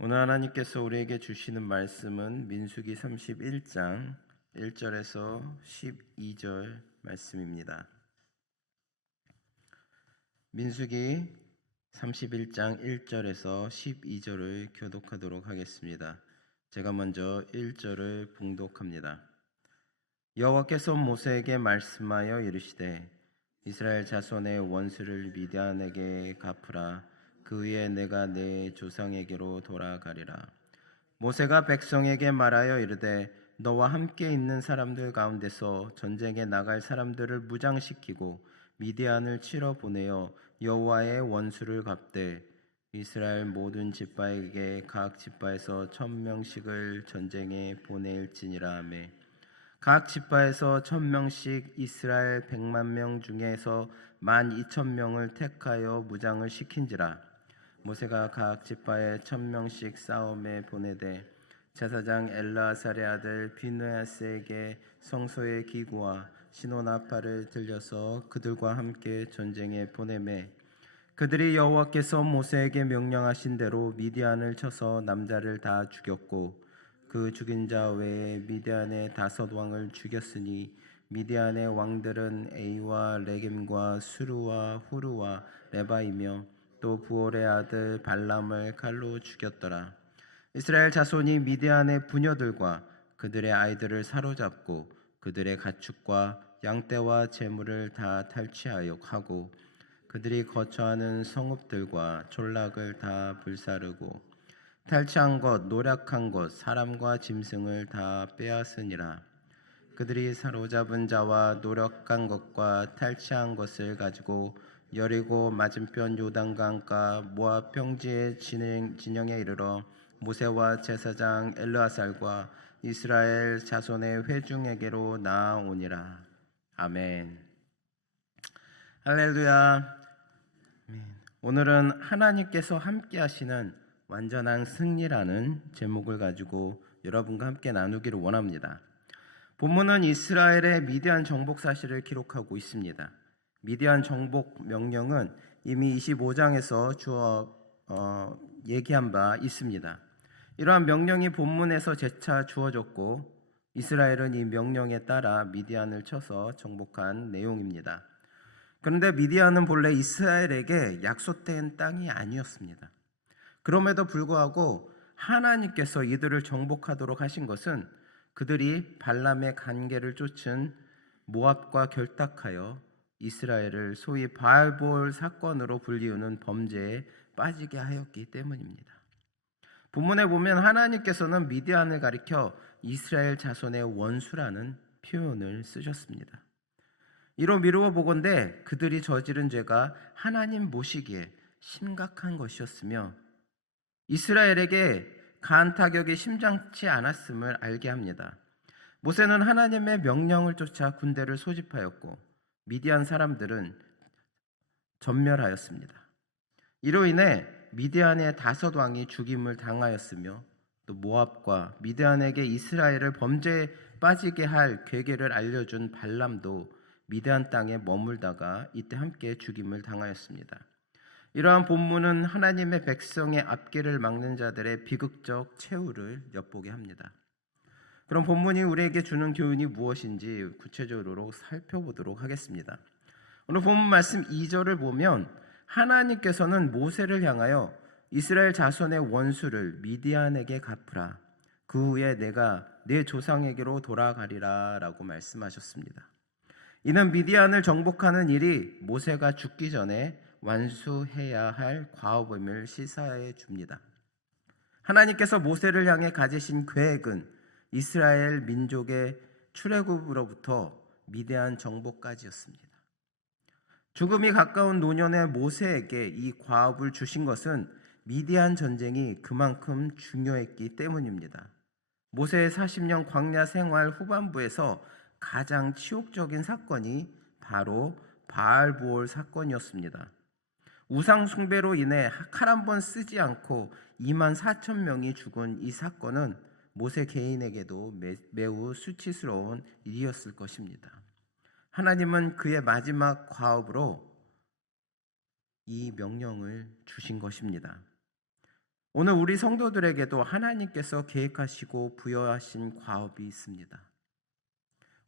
오늘 하나님께서 우리에게 주시는 말씀은 민수기 31장 1절에서 12절 말씀입니다. 민수기 31장 1절에서 12절을 교독하도록 하겠습니다. 제가 먼저 1절을 봉독합니다. 여호와께서 모세에게 말씀하여 이르시되 이스라엘 자손의 원수를 미디안에게 갚으라. 그 후에 내가 내 조상에게로 돌아가리라. 모세가 백성에게 말하여 이르되 너와 함께 있는 사람들 가운데서 전쟁에 나갈 사람들을 무장시키고 미디안을 치러 보내어 여호와의 원수를 갚되 이스라엘 모든 지파에게 각 지파에서 1000명씩을 전쟁에 보낼지니라 하매 각 지파에서 1000명씩 이스라엘 100만 명 중에서 12,000명을 택하여 무장을 시킨지라. 모세가 각 지파에 1000명씩 싸움에 보내되 제사장 엘르아살의 아들 비느하스에게 성소의 기구와 시노나팔을 들려서 그들과 함께 전쟁에 보내매 그들이 여호와께서 모세에게 명령하신 대로 미디안을 쳐서 남자를 다 죽였고 그 죽인 자 외에 미디안의 5왕을 죽였으니 미디안의 왕들은 에이와 레겜과 수루와 후루와 레바이며 또 부올의 아들 발람을 칼로 죽였더라. 이스라엘 자손이 미디안의 부녀들과 그들의 아이들을 사로잡고 그들의 가축과 양떼와 재물을 다 탈취하여 하고 그들이 거처하는 성읍들과 촌락을 다 불사르고 탈취한 것, 노략한 것, 사람과 짐승을 다 빼앗으니라. 그들이 사로잡은 자와 노력한 것과 탈취한 것을 가지고 여리고 맞은편 요단강가 모압 평지의 진영에 이르러 모세와 제사장 엘르아살과 이스라엘 자손의 회중에게로 나아오니라. 아멘. 할렐루야. 오늘은 하나님께서 함께 하시는 완전한 승리라는 제목을 가지고 여러분과 함께 나누기를 원합니다. 본문은 이스라엘의 미디안 정복 사실을 기록하고 있습니다. 미디안 정복 명령은 이미 25장에서 얘기한 바 있습니다. 이러한 명령이 본문에서 재차 주어졌고 이스라엘은 이 명령에 따라 미디안을 쳐서 정복한 내용입니다. 그런데 미디안은 본래 이스라엘에게 약속된 땅이 아니었습니다. 그럼에도 불구하고 하나님께서 이들을 정복하도록 하신 것은 그들이 발람의 간계를 쫓은 모압과 결탁하여 이스라엘을 소위 바알볼 사건으로 불리우는 범죄에 빠지게 하였기 때문입니다. 본문에 보면 하나님께서는 미디안을 가리켜 이스라엘 자손의 원수라는 표현을 쓰셨습니다. 이로 미루어 보건대 그들이 저지른 죄가 하나님 보시기에 심각한 것이었으며 이스라엘에게 간 타격이 심상치 않았음을 알게 합니다. 모세는 하나님의 명령을 쫓아 군대를 소집하였고 미디안 사람들은 전멸하였습니다. 이로 인해 미디안의 5왕이 죽임을 당하였으며 또 모압과 미디안에게 이스라엘을 범죄에 빠지게 할 괴계를 알려준 발람도 미디안 땅에 머물다가 이때 함께 죽임을 당하였습니다. 이러한 본문은 하나님의 백성의 앞길을 막는 자들의 비극적 최후를 엿보게 합니다. 그럼 본문이 우리에게 주는 교훈이 무엇인지 구체적으로 살펴보도록 하겠습니다. 오늘 본문 말씀 2절을 보면 하나님께서는 모세를 향하여 이스라엘 자손의 원수를 미디안에게 갚으라. 그 후에 내가 내 조상에게로 돌아가리라 라고 말씀하셨습니다. 이는 미디안을 정복하는 일이 모세가 죽기 전에 완수해야 할 과업임을 시사해 줍니다. 하나님께서 모세를 향해 가지신 계획은 이스라엘 민족의 출애굽으로부터 미디안 정복까지였습니다. 죽음이 가까운 노년의 모세에게 이 과업을 주신 것은 미디안 전쟁이 그만큼 중요했기 때문입니다. 모세의 40년 광야 생활 후반부에서 가장 치욕적인 사건이 바로 바알보올 사건이었습니다. 우상 숭배로 인해 칼 한 번 쓰지 않고 24,000명이 죽은 이 사건은 모세 개인에게도 매우 수치스러운 일이었을 것입니다. 하나님은 그의 마지막 과업으로 이 명령을 주신 것입니다. 오늘 우리 성도들에게도 하나님께서 계획하시고 부여하신 과업이 있습니다.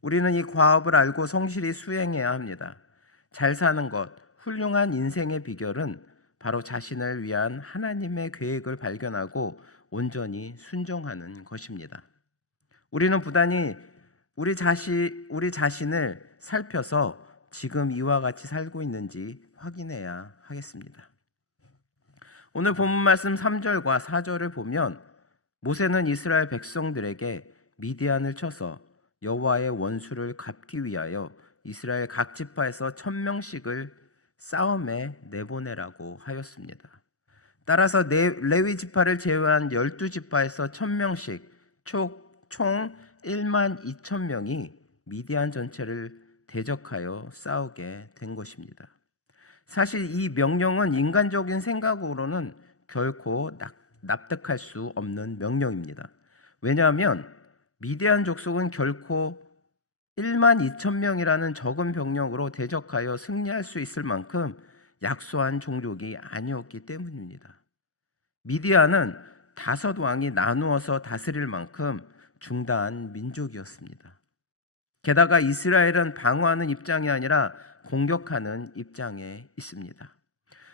우리는 이 과업을 알고 성실히 수행해야 합니다. 잘 사는 것, 훌륭한 인생의 비결은 바로 자신을 위한 하나님의 계획을 발견하고 온전히 순종하는 것입니다. 우리는 부단히 우리 자신을 살펴서 지금 이와 같이 살고 있는지 확인해야 하겠습니다. 오늘 본문 말씀 3절과 4절을 보면 모세는 이스라엘 백성들에게 미디안을 쳐서 여호와의 원수를 갚기 위하여 이스라엘 각 지파에서 1000명씩을 싸움에 내보내라고 하였습니다. 따라서 레위 지파를 제외한 12지파에서 1000명씩 총 12000명이 미디안 전체를 대적하여 싸우게 된 것입니다. 사실 이 명령은 인간적인 생각으로는 결코 납득할 수 없는 명령입니다. 왜냐하면 미디안 족속은 결코 12000명이라는 적은 병력으로 대적하여 승리할 수 있을 만큼 약소한 종족이 아니었기 때문입니다. 미디안은 5왕이 나누어서 다스릴 만큼 중다한 민족이었습니다. 게다가 이스라엘은 방어하는 입장이 아니라 공격하는 입장에 있습니다.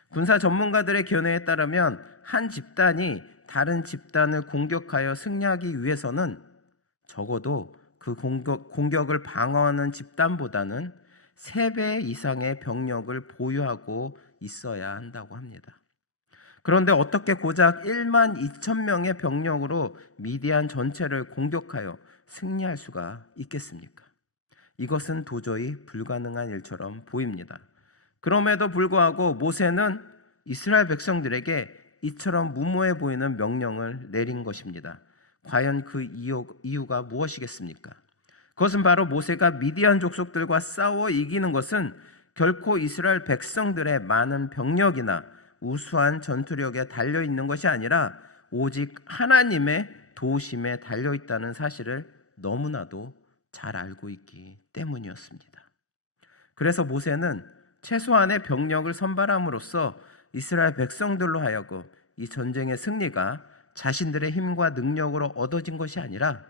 군사 전문가들의 견해에 따르면 한 집단이 다른 집단을 공격하여 승리하기 위해서는 적어도 그 공격을 방어하는 집단보다는 3배 이상의 병력을 보유하고 있어야 한다고 합니다. 그런데 어떻게 고작 12000명의 병력으로 미디안 전체를 공격하여 승리할 수가 있겠습니까? 이것은 도저히 불가능한 일처럼 보입니다. 그럼에도 불구하고 모세는 이스라엘 백성들에게 이처럼 무모해 보이는 명령을 내린 것입니다. 과연 그 이유가 무엇이겠습니까? 그것은 바로 모세가 미디안 족속들과 싸워 이기는 것은 결코 이스라엘 백성들의 많은 병력이나 우수한 전투력에 달려있는 것이 아니라 오직 하나님의 도우심에 달려있다는 사실을 너무나도 잘 알고 있기 때문이었습니다. 그래서 모세는 최소한의 병력을 선발함으로써 이스라엘 백성들로 하여금 이 전쟁의 승리가 자신들의 힘과 능력으로 얻어진 것이 아니라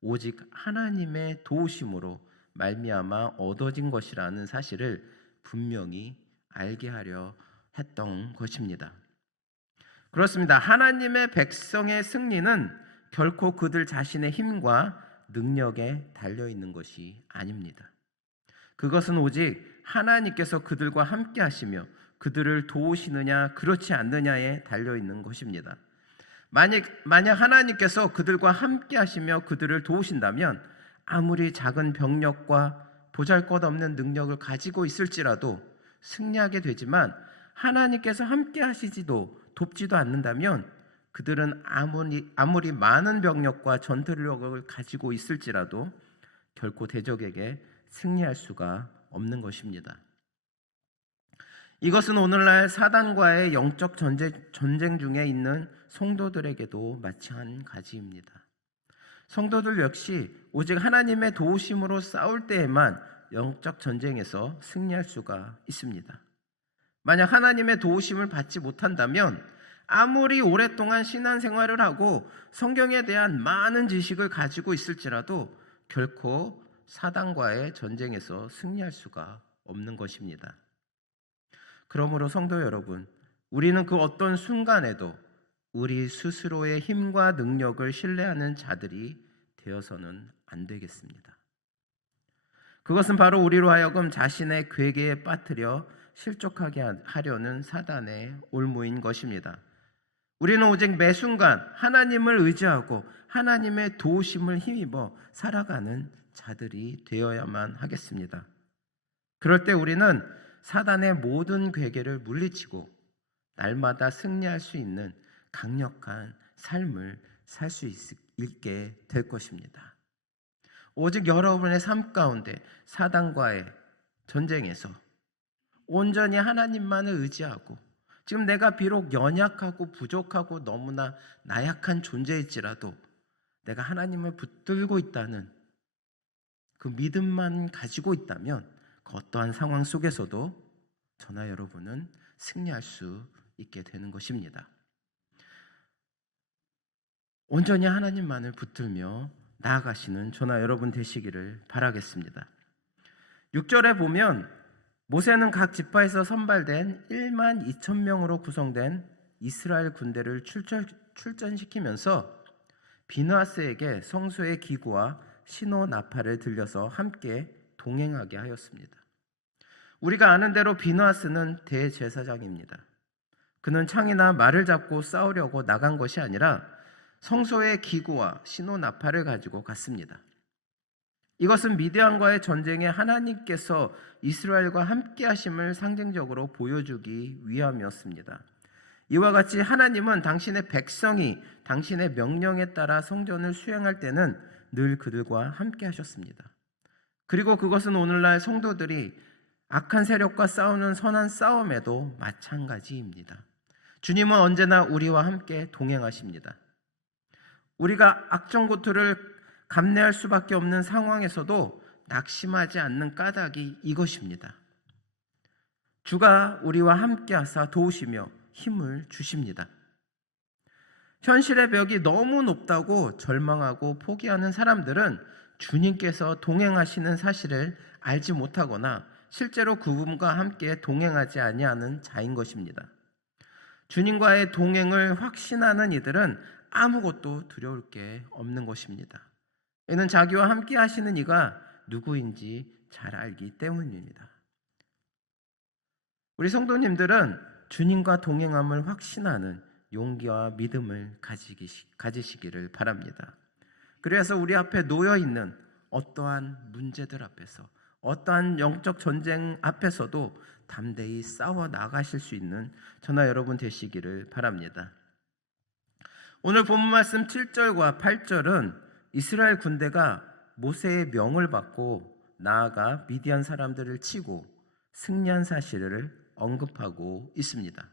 오직 하나님의 도우심으로 말미암아 얻어진 것이라는 사실을 분명히 알게 하려 했던 것입니다. 그렇습니다. 하나님의 백성의 승리는 결코 그들 자신의 힘과 능력에 달려있는 것이 아닙니다. 그것은 오직 하나님께서 그들과 함께 하시며 그들을 도우시느냐 그렇지 않느냐에 달려있는 것입니다. 만약 하나님께서 그들과 함께 하시며 그들을 도우신다면 아무리 작은 병력과 보잘것없는 능력을 가지고 있을지라도 승리하게 되지만 하나님께서 함께 하시지도 돕지도 않는다면 그들은 아무리 많은 병력과 전투력을 가지고 있을지라도 결코 대적에게 승리할 수가 없는 것입니다. 이것은 오늘날 사단과의 영적 전쟁 중에 있는 성도들에게도 마찬가지입니다. 성도들 역시 오직 하나님의 도우심으로 싸울 때에만 영적 전쟁에서 승리할 수가 있습니다. 만약 하나님의 도우심을 받지 못한다면 아무리 오랫동안 신앙생활을 하고 성경에 대한 많은 지식을 가지고 있을지라도 결코 사단과의 전쟁에서 승리할 수가 없는 것입니다. 그러므로 성도 여러분, 우리는 그 어떤 순간에도 우리 스스로의 힘과 능력을 신뢰하는 자들이 되어서는 안 되겠습니다. 그것은 바로 우리로 하여금 자신의 괴계에 빠뜨려 실족하게 하려는 사단의 올무인 것입니다. 우리는 오직 매 순간 하나님을 의지하고 하나님의 도우심을 힘입어 살아가는 자들이 되어야만 하겠습니다. 그럴 때 우리는 사단의 모든 괴계를 물리치고 날마다 승리할 수 있는 강력한 삶을 살 수 있게 될 것입니다. 오직 여러분의 삶 가운데 사단과의 전쟁에서 온전히 하나님만을 의지하고 지금 내가 비록 연약하고 부족하고 너무나 나약한 존재일지라도 내가 하나님을 붙들고 있다는 그 믿음만 가지고 있다면 그 어떠한 상황 속에서도 저나 여러분은 승리할 수 있게 되는 것입니다. 온전히 하나님만을 붙들며 나아가시는 저나 여러분 되시기를 바라겠습니다. 6절에 보면 모세는 각 지파에서 선발된 1만 2천 명으로 구성된 이스라엘 군대를 출전시키면서 비느하스에게 성소의 기구와 신호 나팔을 들려서 함께 동행하게 하였습니다. 우리가 아는 대로 비느하스는 대제사장입니다. 그는 창이나 말을 잡고 싸우려고 나간 것이 아니라 성소의 기구와 신호 나팔을 가지고 갔습니다. 이것은 미디안과의 전쟁에 하나님께서 이스라엘과 함께 하심을 상징적으로 보여주기 위함이었습니다. 이와 같이 하나님은 당신의 백성이 당신의 명령에 따라 성전을 수행할 때는 늘 그들과 함께 하셨습니다. 그리고 그것은 오늘날 성도들이 악한 세력과 싸우는 선한 싸움에도 마찬가지입니다. 주님은 언제나 우리와 함께 동행하십니다. 우리가 악정고투를 감내할 수밖에 없는 상황에서도 낙심하지 않는 까닭이 이것입니다. 주가 우리와 함께 하사 도우시며 힘을 주십니다. 현실의 벽이 너무 높다고 절망하고 포기하는 사람들은 주님께서 동행하시는 사실을 알지 못하거나 실제로 그분과 함께 동행하지 아니하는 자인 것입니다. 주님과의 동행을 확신하는 이들은 아무것도 두려울 게 없는 것입니다. 이는 자기와 함께 하시는 이가 누구인지 잘 알기 때문입니다. 우리 성도님들은 주님과 동행함을 확신하는 용기와 믿음을 가지시기를 바랍니다. 그래서 우리 앞에 놓여있는 어떠한 문제들 앞에서, 어떠한 영적 전쟁 앞에서도 담대히 싸워 나가실 수 있는 저나 여러분 되시기를 바랍니다. 오늘 본문 말씀 7절과 8절은 이스라엘 군대가 모세의 명을 받고 나아가 미디안 사람들을 치고 승리한 사실을 언급하고 있습니다.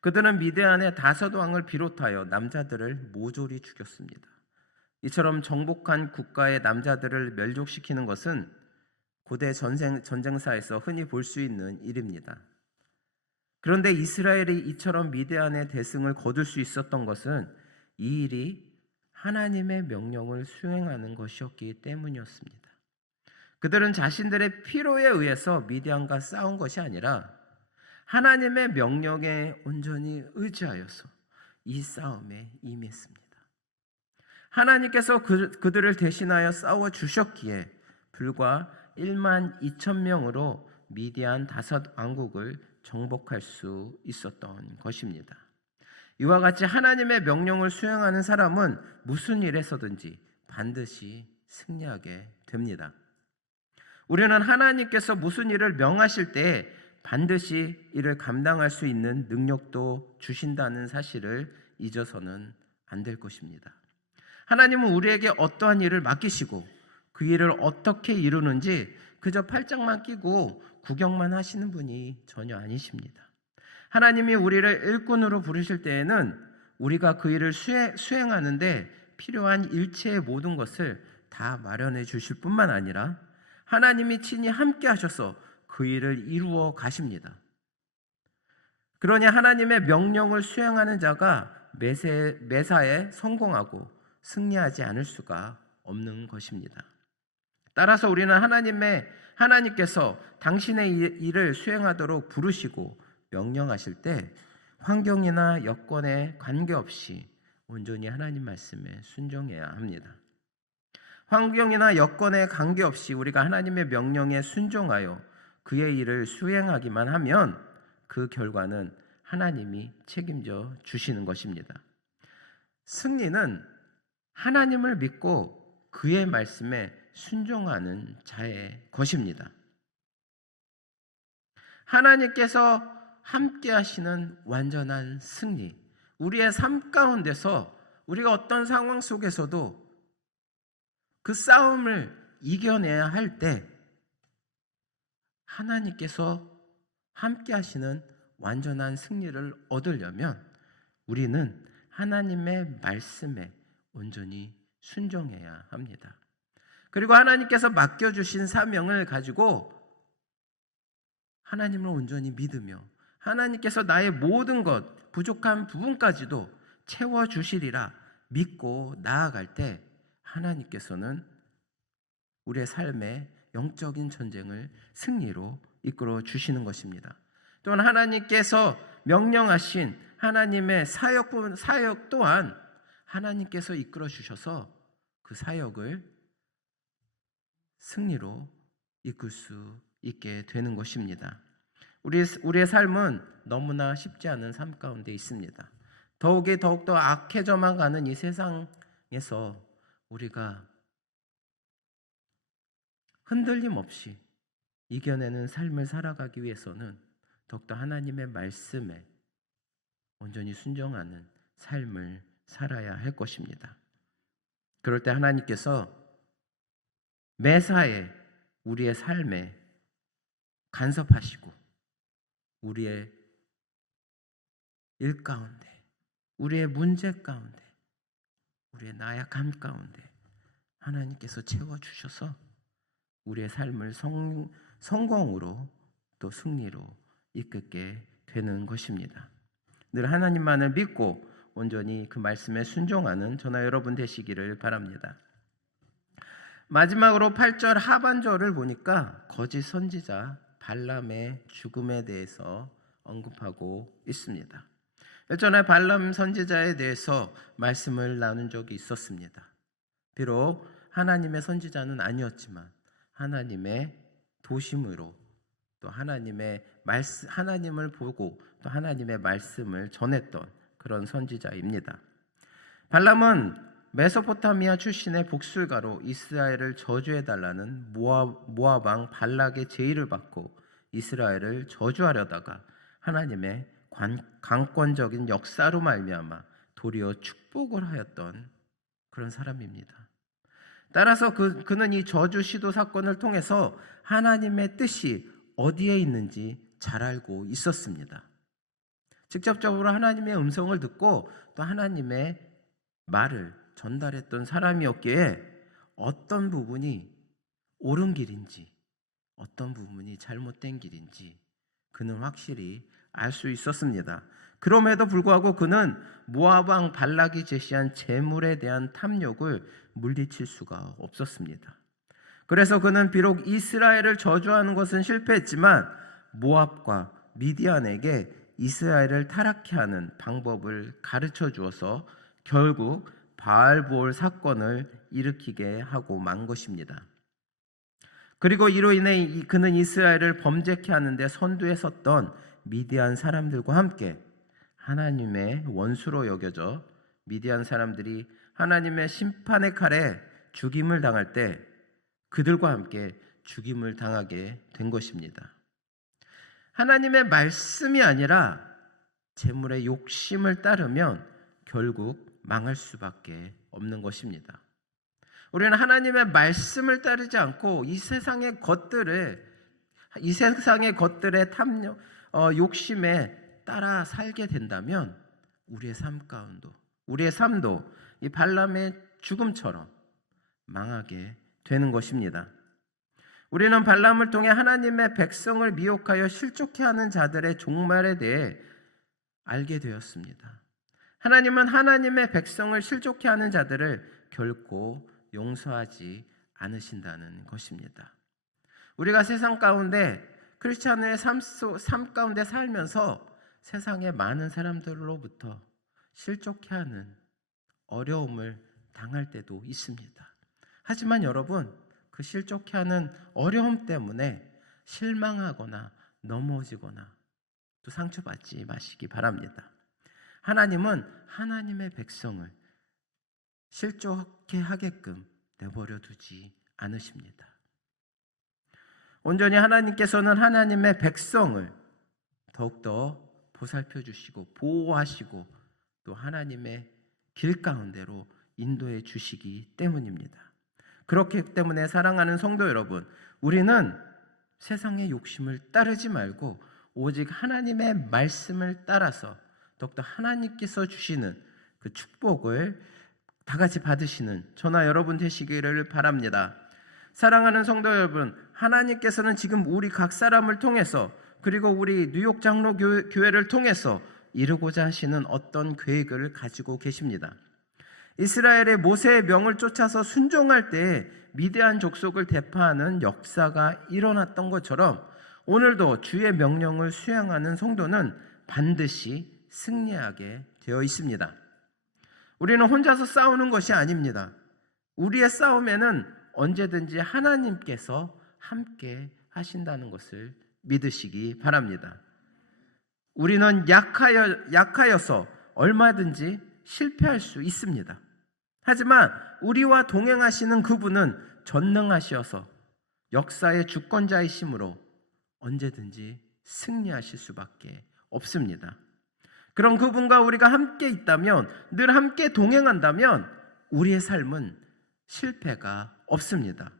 그들은 미디안의 다섯 왕을 비롯하여 남자들을 모조리 죽였습니다. 이처럼 정복한 국가의 남자들을 멸족시키는 것은 고대 전쟁사에서 흔히 볼 수 있는 일입니다. 그런데 이스라엘이 이처럼 미디안의 대승을 거둘 수 있었던 것은 이 일이 하나님의 명령을 수행하는 것이었기 때문이었습니다. 그들은 자신들의 필요에 의해서 미디안과 싸운 것이 아니라 하나님의 명령에 온전히 의지하여서 이 싸움에 임했습니다. 하나님께서 그들을 대신하여 싸워 주셨기에 불과 1만 2천 명으로 미디안 다섯 왕국을 정복할 수 있었던 것입니다. 이와 같이 하나님의 명령을 수행하는 사람은 무슨 일에서든지 반드시 승리하게 됩니다. 우리는 하나님께서 무슨 일을 명하실 때 반드시 이를 감당할 수 있는 능력도 주신다는 사실을 잊어서는 안 될 것입니다. 하나님은 우리에게 어떠한 일을 맡기시고 그 일을 어떻게 이루는지 그저 팔짱만 끼고 구경만 하시는 분이 전혀 아니십니다. 하나님이 우리를 일꾼으로 부르실 때에는 우리가 그 일을 수행하는데 필요한 일체의 모든 것을 다 마련해 주실 뿐만 아니라 하나님이 친히 함께 하셔서 그 일을 이루어 가십니다. 그러니 하나님의 명령을 수행하는 자가 매사에 성공하고 승리하지 않을 수가 없는 것입니다. 따라서 우리는 하나님께서 당신의 일을 수행하도록 부르시고 명령하실 때 환경이나 여건에 관계없이 온전히 하나님 말씀에 순종해야 합니다. 환경이나 여건에 관계없이 우리가 하나님의 명령에 순종하여 그의 일을 수행하기만 하면 그 결과는 하나님이 책임져 주시는 것입니다. 승리는 하나님을 믿고 그의 말씀에 순종하는 자의 것입니다. 하나님께서 함께 하시는 완전한 승리, 우리의 삶 가운데서 우리가 어떤 상황 속에서도 그 싸움을 이겨내야 할 때 하나님께서 함께 하시는 완전한 승리를 얻으려면 우리는 하나님의 말씀에 온전히 순종해야 합니다. 그리고 하나님께서 맡겨주신 사명을 가지고 하나님을 온전히 믿으며 하나님께서 나의 모든 것, 부족한 부분까지도 채워주시리라 믿고 나아갈 때 하나님께서는 우리의 삶의 영적인 전쟁을 승리로 이끌어 주시는 것입니다. 또한 하나님께서 명령하신 하나님의 사역 또한 하나님께서 이끌어 주셔서 그 사역을 승리로 이끌 수 있게 되는 것입니다. 우리의 삶은 너무나 쉽지 않은 삶 가운데 있습니다. 더욱더 악해져만 가는 이 세상에서 우리가 흔들림 없이 이겨내는 삶을 살아가기 위해서는 더욱더 하나님의 말씀에 온전히 순종하는 삶을 살아야 할 것입니다. 그럴 때 하나님께서 매사에 우리의 삶에 간섭하시고 우리의 일 가운데, 우리의 문제 가운데, 우리의 나약함 가운데 하나님께서 채워주셔서 우리의 삶을 성공으로 또 승리로 이끌게 되는 것입니다. 늘 하나님만을 믿고 온전히 그 말씀에 순종하는 저나 여러분 되시기를 바랍니다. 마지막으로 8절 하반절을 보니까 거짓 선지자 발람의 죽음에 대해서 언급하고 있습니다. 예전에 발람 선지자에 대해서 말씀을 나눈 적이 있었습니다. 비록 하나님의 선지자는 아니었지만 하나님의 도심으로 또 하나님을 보고 또 하나님의 말씀을 전했던 그런 선지자입니다. 발람은 메소포타미아 출신의 복술가로 이스라엘을 저주해달라는 모압 왕 발락의 제의를 받고 이스라엘을 저주하려다가 하나님의 강권적인 역사로 말미암아 도리어 축복을 하였던 그런 사람입니다. 따라서 그는 이 저주 시도 사건을 통해서 하나님의 뜻이 어디에 있는지 잘 알고 있었습니다. 직접적으로 하나님의 음성을 듣고 또 하나님의 말을 전달했던 사람이었기에 어떤 부분이 옳은 길인지 어떤 부분이 잘못된 길인지 그는 확실히 알 수 있었습니다. 그럼에도 불구하고 그는 모압 왕 발락이 제시한 재물에 대한 탐욕을 물리칠 수가 없었습니다. 그래서 그는 비록 이스라엘을 저주하는 것은 실패했지만 모압과 미디안에게 이스라엘을 타락케 하는 방법을 가르쳐 주어서 결국 바알보올 사건을 일으키게 하고 만 것입니다. 그리고 이로 인해 그는 이스라엘을 범죄케 하는데 선두에 섰던 미디안 사람들과 함께 하나님의 원수로 여겨져 미디안 사람들이 하나님의 심판의 칼에 죽임을 당할 때 그들과 함께 죽임을 당하게 된 것입니다. 하나님의 말씀이 아니라 재물의 욕심을 따르면 결국 망할 수밖에 없는 것입니다. 우리는 하나님의 말씀을 따르지 않고 이 세상의 것들의 탐욕, 욕심에 따라 살게 된다면 우리의 삶도 이 발람의 죽음처럼 망하게 되는 것입니다. 우리는 발람을 통해 하나님의 백성을 미혹하여 실족해 하는 자들의 종말에 대해 알게 되었습니다. 하나님은 하나님의 백성을 실족해 하는 자들을 결코 용서하지 않으신다는 것입니다. 우리가 세상 가운데 크리스찬의 삶 가운데 살면서 세상의 많은 사람들로부터 실족해 하는 어려움을 당할 때도 있습니다. 하지만 여러분, 그 실족해 하는 어려움 때문에 실망하거나 넘어지거나 또 상처받지 마시기 바랍니다. 하나님은 하나님의 백성을 실족해 하게끔 내버려 두지 않으십니다. 온전히 하나님께서는 하나님의 백성을 더욱더 보살펴 주시고 보호하시고 또 하나님의 길 가운데로 인도해 주시기 때문입니다. 그렇기 때문에 사랑하는 성도 여러분, 우리는 세상의 욕심을 따르지 말고 오직 하나님의 말씀을 따라서 더욱더 하나님께서 주시는 그 축복을 다 같이 받으시는 저나 여러분 되시기를 바랍니다. 사랑하는 성도 여러분, 하나님께서는 지금 우리 각 사람을 통해서 그리고 우리 뉴욕 장로 교회를 통해서 이루고자 하시는 어떤 계획을 가지고 계십니다. 이스라엘의 모세의 명을 쫓아서 순종할 때 미디안 족속을 대파하는 역사가 일어났던 것처럼 오늘도 주의 명령을 수행하는 성도는 반드시 승리하게 되어 있습니다. 우리는 혼자서 싸우는 것이 아닙니다. 우리의 싸움에는 언제든지 하나님께서 함께 하신다는 것을 믿으시기 바랍니다. 우리는 약하여서 얼마든지 실패할 수 있습니다. 하지만 우리와 동행하시는 그분은 전능하시어서 역사의 주권자이심으로 언제든지 승리하실 수밖에 없습니다. 그런 그분과 우리가 함께 있다면, 늘 함께 동행한다면 우리의 삶은 실패가 없습니다.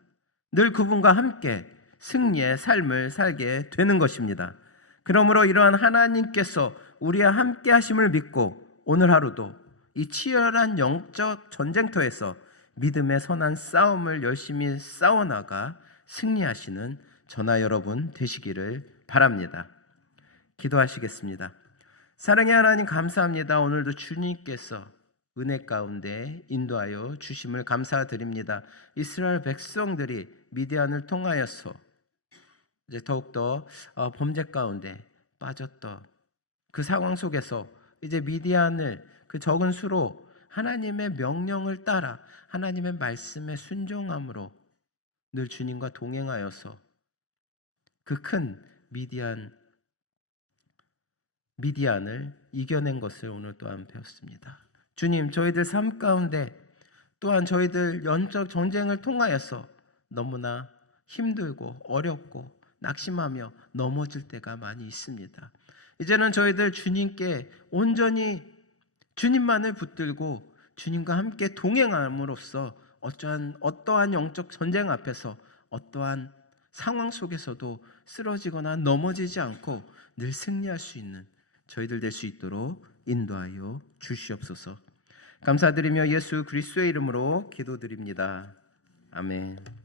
늘 그분과 함께 승리의 삶을 살게 되는 것입니다. 그러므로 이러한 하나님께서 우리와 함께 하심을 믿고 오늘 하루도 이 치열한 영적 전쟁터에서 믿음의 선한 싸움을 열심히 싸워나가 승리하시는 저나 여러분 되시기를 바랍니다. 기도하시겠습니다. 사랑의 하나님, 감사합니다. 오늘도 주님께서 은혜 가운데 인도하여 주심을 감사드립니다. 이스라엘 백성들이 미디안을 통하여서 이제 더욱더 범죄 가운데 빠졌던 그 상황 속에서 이제 미디안을 그 적은 수로 하나님의 명령을 따라 하나님의 말씀에 순종함으로 늘 주님과 동행하여서 그 큰 미디안을 이겨낸 것을 오늘 또한 배웠습니다. 주님, 저희들 삶 가운데 또한 저희들 영적 전쟁을 통하여서 너무나 힘들고 어렵고 낙심하며 넘어질 때가 많이 있습니다. 이제는 저희들 주님께 온전히 주님만을 붙들고 주님과 함께 동행함으로써 어떠한 영적 전쟁 앞에서 어떠한 상황 속에서도 쓰러지거나 넘어지지 않고 늘 승리할 수 있는 저희들 될 수 있도록 인도하여 주시옵소서. 감사드리며 예수 그리스도의 이름으로 기도드립니다. 아멘.